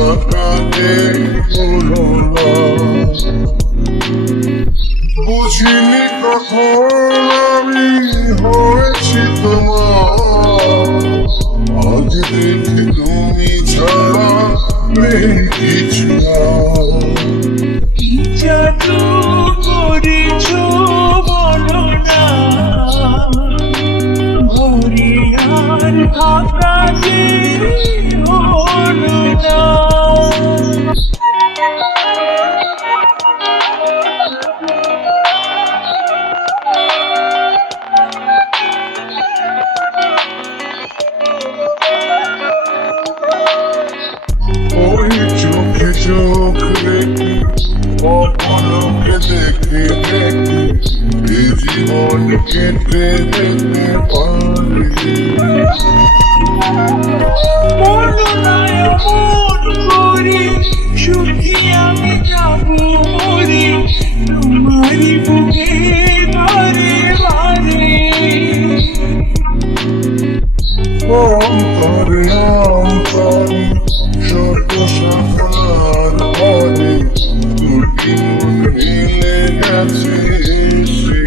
কাটাতে হলো না। বুঝিনি কখন আমি হয়েছি তোমার, আজ দেখি তুমি ছাড়া নেই কিছু আর। কি জাদু করেছ বলো না, ভরে আর থাকা যে হলো না। ওই চোখে চোখ রেখে অপলকে দেখে দেখে এ জীবন কেটে যেতে পারি। বলো না এমন করে, সুখী আমি যাব মরে তোমারই বুকে বারে বারে। অন্তরে অন্তরে শত শাখার পরে দুটি মন মিলে গেছে এসে।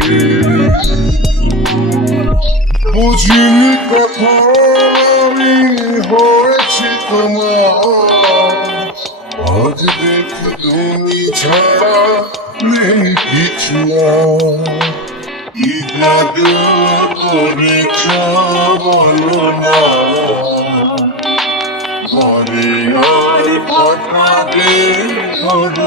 বুঝিনি কখন আমি হয়েছি তোমার, আজ দেখি তুমি ছাড়া নেই কিছু আর। কি জাদু করেছ বলো না, ঘরে আর কাটাতে হলো